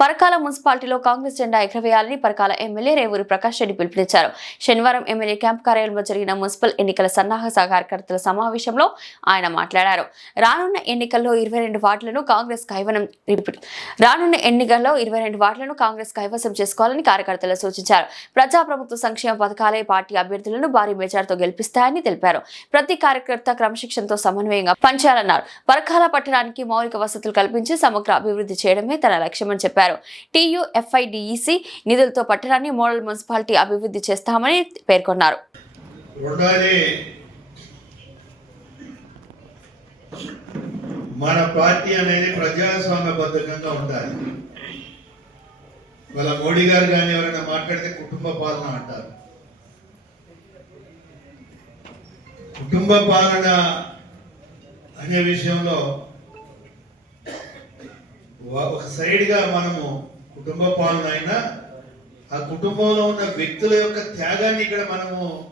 పరకాల మున్సిపాలిటీలో కాంగ్రెస్ జెండా ఎగరవేయాలని పరకాల ఎమ్మెల్యే రేవూరి ప్రకాష్ రెడ్డి పిలుపునిచ్చారు. శనివారం ఎమ్మెల్యే క్యాంప్ కార్యాలయంలో జరిగిన మున్సిపల్ ఎన్నికల సన్నాహక కార్యకర్తల సమావేశంలో ఆయన మాట్లాడారు. రానున్న ఎన్నికల్లో ఇరవై రెండు వార్డులను కాంగ్రెస్ కైవనం రానున్న ఎన్నికల్లో ఇరవై రెండు వార్డులను కాంగ్రెస్ కైవసం చేసుకోవాలని కార్యకర్తలు సూచించారు. ప్రజాప్రభుత్వ సంక్షేమ పథకాలే పార్టీ అభ్యర్థులను భారీ మెజార్టీతో గెలిపిస్తాయని తెలిపారు. ప్రతి కార్యకర్త క్రమశిక్షణతో సమన్వయంగా పనిచేయాలన్నారు. పరకాల పట్టణానికి మౌలిక వసతులు కల్పించి సమగ్ర అభివృద్ధి చేయడమే తన లక్ష్యమని చెప్పారు. తెలిపారు. టీయూఎఫ్ఐడిఈసి నిధులతో పట్టణాన్ని మోడల్ మున్సిపాలిటీ అభివృద్ధి చేస్తామని పేర్కొన్నారు. మన పార్టీ అనేది ప్రజాస్వామ్యబద్ధంగా ఉండాలి. వాళ్ళ మోడీ గారు కానీ ఎవరైనా మాట్లాడితే కుటుంబ పాలన అంటారు. కుటుంబ పాలన అనే విషయంలో ఒక- సైడ్గా మనము కుటుంబ పాలన అయినా ఆ కుటుంబంలో ఉన్న వ్యక్తుల యొక్క త్యాగాన్ని ఇక్కడ మనము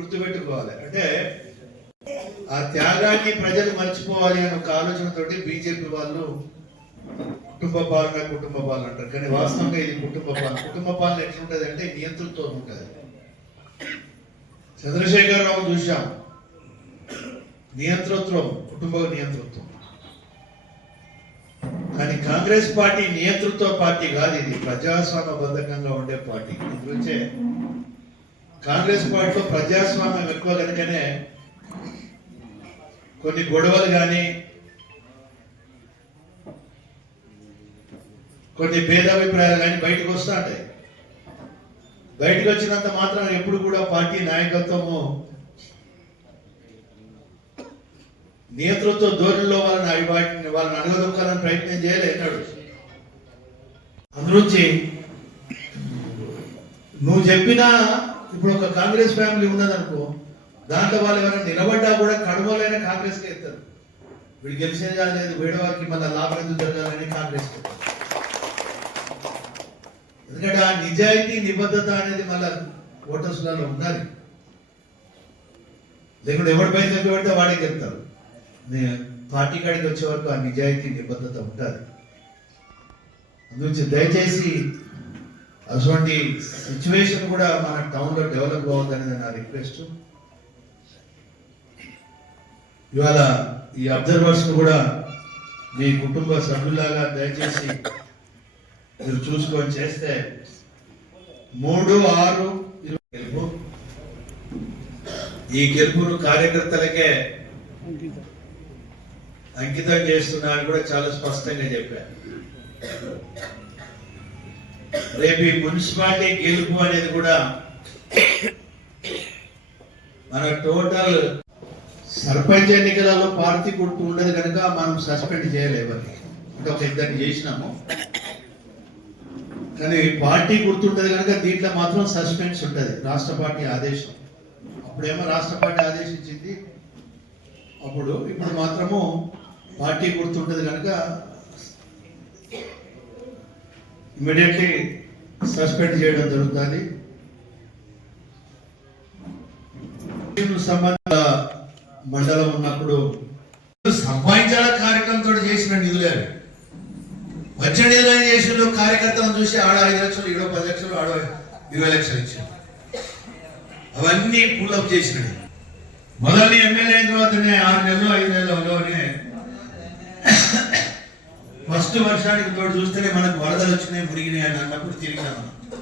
గుర్తుపెట్టుకోవాలి. అంటే ఆ త్యాగాన్ని ప్రజలు మర్చిపోవాలి అనే ఒక ఆలోచనతోటి బీజేపీ వాళ్ళు కుటుంబ పాలన కుటుంబ పాలన అంటారు. కానీ వాస్తవంగా ఇది కుటుంబ పాలన. కుటుంబ పాలన ఎట్లుంటది అంటే నియంతృత్వం ఉంటుంది. చంద్రశేఖరరావు చూశాం. నియంతృత్వం కుటుంబ నియంతృత్వం. కానీ కాంగ్రెస్ పార్టీ నియంతృత్వ పార్టీ కాదు ఇది. ప్రజాస్వామ్యబద్ధంగా ఉండే పార్టీ. అందుకే కాంగ్రెస్ పార్టీలో ప్రజాస్వామ్యం ఎక్కువ కనుకనే కొన్ని గొడవలు కానీ కొన్ని భేదాభిప్రాయాలు కానీ బయటకు వస్తూ ఉంటాయి. బయటకు వచ్చినంత మాత్రం ఎప్పుడు కూడా పార్టీ నాయకత్వము నియంతృత్వ ధోరణిలో వాళ్ళని అవి వాటిని వాళ్ళని అడగదొక్కాలని ప్రయత్నం చేయలేనాడు అందునుంచి నువ్వు చెప్పినా ఇప్పుడు ఒక కాంగ్రెస్ ఫ్యామిలీ ఉన్నదనుకో దాంట్లో వాళ్ళు ఎవరైనా నిలబడ్డా కూడా కడుమలైన కాంగ్రెస్కి ఎత్తారు. వీడు గెలిచేది కాదు లేదు వేడవారికి మళ్ళీ లాభం ఎందుకు జరగాలని కాంగ్రెస్కి ఎత్తారు. ఎందుకంటే ఆ నిజాయితీ నిబద్ధత అనేది మళ్ళీ ఓటర్స్లలో ఉన్నది లేకుంటే ఎవరి పైన చెప్పబడితే వాడే గెలుతారు. పార్టీ కాడికి వచ్చే వరకు ఆ నిజాయితీ నిబద్ధత ఉంటుంది అందుకే దయచేసి అటువంటి సిచ్యువేషన్ కూడా మన టౌన్లో డెవలప్ అవ్వద్దనేది నా రిక్వెస్ట్. ఇవాళ ఈ అబ్జర్వర్స్ కూడా మీ కుటుంబ సభ్యులాగా దయచేసి మీరు చూసుకొని చేస్తే మూడు ఆరు ఇరవై గెలుపు. ఈ గెలుపును కార్యకర్తలకే అంకితం చేస్తున్నా అని కూడా చాలా స్పష్టంగా చెప్పారు. రేపు ఈ మున్సిపాలిటీ గెలుపు అనేది కూడా మన టోటల్ సర్పంచ్ ఎన్నికలలో పార్టీ గుర్తు ఉండదు కనుక మనం సస్పెండ్ చేయలేము. అంటే ఒక ఇద్దరిని చేసినాము. కానీ పార్టీ గుర్తుంటది కనుక దీంట్లో మాత్రం సస్పెన్స్ ఉంటుంది. రాష్ట్ర పార్టీ ఆదేశం. అప్పుడేమో రాష్ట్ర పార్టీ ఆదేశించింది. అప్పుడు ఇప్పుడు మాత్రము పార్టీ గుర్తుంటది కనుక ఇమీడియట్లీ సస్పెండ్ చేయడం జరుగుతుంది. సంబంధ మండలం ఉన్నప్పుడు సంపాదించాల కార్యక్రమంతో చేసిన నిధులు. అవి. వచ్చే నిధులు ఏం కార్యకర్తలను చూసి ఆడ ఐదు లక్షలు ఈడో పది లక్షలు ఆడ ఇరవై లక్షలు ఇచ్చాడు అవన్నీ పుల్లప్ చేసినాడు. మొదలని ఎమ్మెల్యే అయిన తర్వాతనే ఆరు నెలలు ఐదు నెలలలోనే ఫస్ట్ వర్షానికి తోడు చూస్తేనే మనకు వరదలు వచ్చినాయి మురిగినాయి అని అన్నప్పుడు తిరిగినాం మనం.